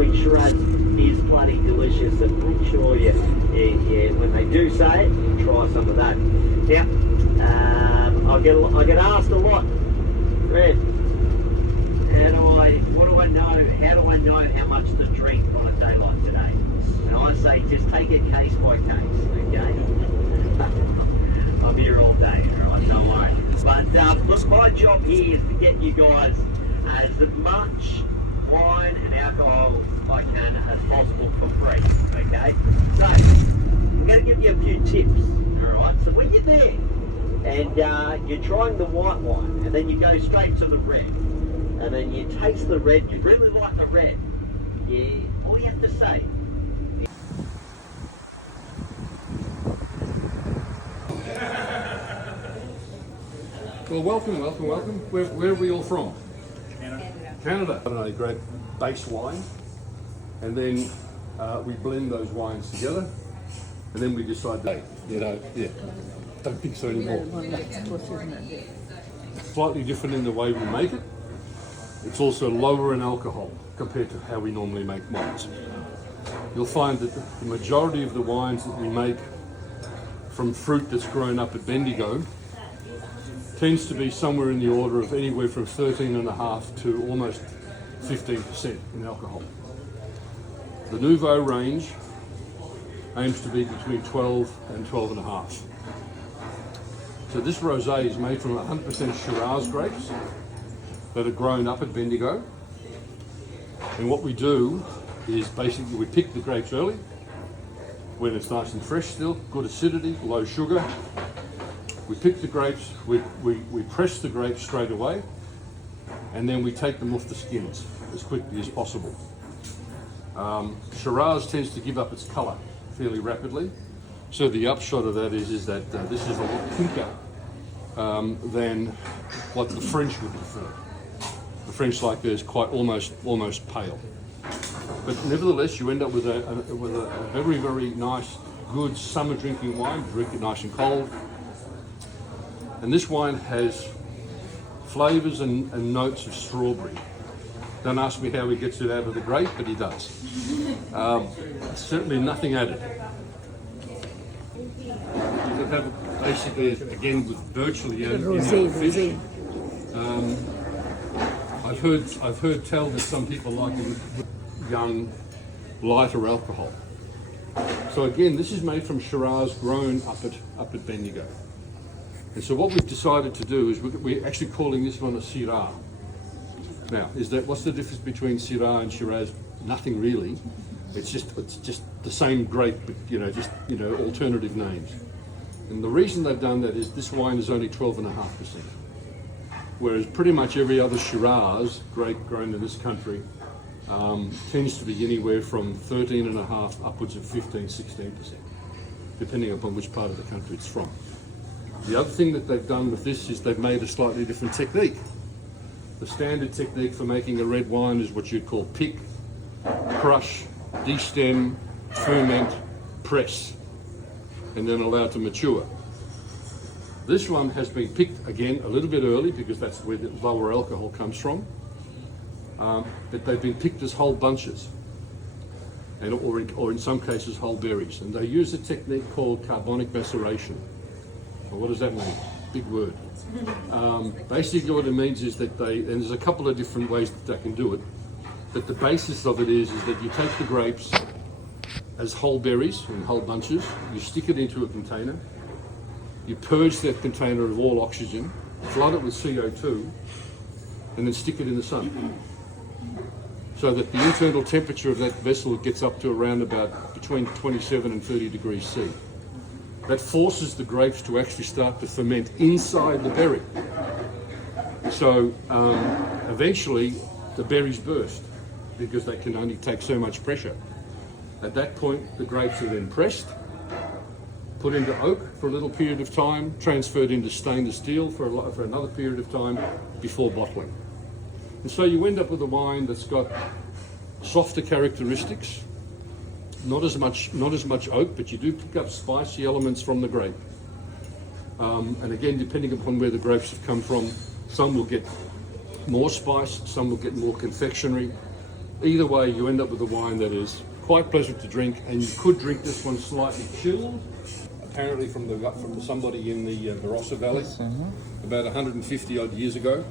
sweet Shiraz is bloody delicious, and make sure when they do say it, you try some of that. Now, I get asked a lot, Red, what do I know? How do I know how much to drink on a day like today? And I say, just take it case by case, okay? I'm here all day, all right, no worries. But look, my job here is to get you guys as much wine and alcohol I can as possible for free, okay? So, I'm going to give you a few tips, all right? So when you're there and you're trying the white wine and then you go straight to the red and then you taste the red, you really like the red, all you have to say, well, welcome. Where are we all from? Canada. A great base wine, and then we blend those wines together, and then we decide that, don't think so anymore. Slightly different in the way we make it. It's also lower in alcohol compared to how we normally make wines. You'll find that the majority of the wines that we make from fruit that's grown up at Bendigo tends to be somewhere in the order of anywhere from 13.5 to almost 15% in alcohol. The Nouveau range aims to be between 12 and 12.5. So this rosé is made from 100% Shiraz grapes that are grown up at Bendigo. And what we do is basically we pick the grapes early when it's nice and fresh still, good acidity, low sugar. We pick the grapes, we press the grapes straight away, and then we take them off the skins as quickly as possible. Shiraz tends to give up its colour fairly rapidly, so the upshot of that is that this is a lot pinker than what the French would prefer. The French like theirs quite almost pale. But nevertheless, you end up with a very, very nice, good summer drinking wine. Drink it nice and cold. And this wine has flavours and notes of strawberry. Don't ask me how he gets it out of the grape, but he does. Certainly nothing added. You have basically, again, with virtually any fish. I've heard tell that some people like it with young, lighter alcohol. So again, this is made from Shiraz grown up at Bendigo. And so what we've decided to do is we're actually calling this one a Syrah. Now, what's the difference between Syrah and Shiraz? Nothing really. It's just the same grape, but alternative names. And the reason they've done that is this wine is only 12.5%, whereas pretty much every other Shiraz grape grown in this country tends to be anywhere from 13.5 upwards of 15-16%, depending upon which part of the country it's from. The other thing that they've done with this is they've made a slightly different technique. The standard technique for making a red wine is what you'd call pick, crush, destem, ferment, press, and then allow it to mature. This one has been picked again a little bit early because that's where the lower alcohol comes from. But they've been picked as whole bunches, or in some cases whole berries, and they use a technique called carbonic maceration. Well, what does that mean? Big word. Basically what it means is that and there's a couple of different ways that they can do it, but the basis of it is that you take the grapes as whole berries in whole bunches, you stick it into a container, you purge that container of all oxygen, flood it with CO2, and then stick it in the sun. So that the internal temperature of that vessel gets up to around about between 27 and 30 degrees C. That forces the grapes to actually start to ferment inside the berry. So eventually the berries burst because they can only take so much pressure. At that point, the grapes are then pressed, put into oak for a little period of time, transferred into stainless steel for another period of time before bottling. And so you end up with a wine that's got softer characteristics, not as much oak, but you do pick up spicy elements from the grape. And again, depending upon where the grapes have come from, some will get more spice, some will get more confectionery, Either way, you end up with a wine that is quite pleasant to drink, and you could drink this one slightly chilled. Apparently from somebody in the Barossa Valley, about 150 odd years ago.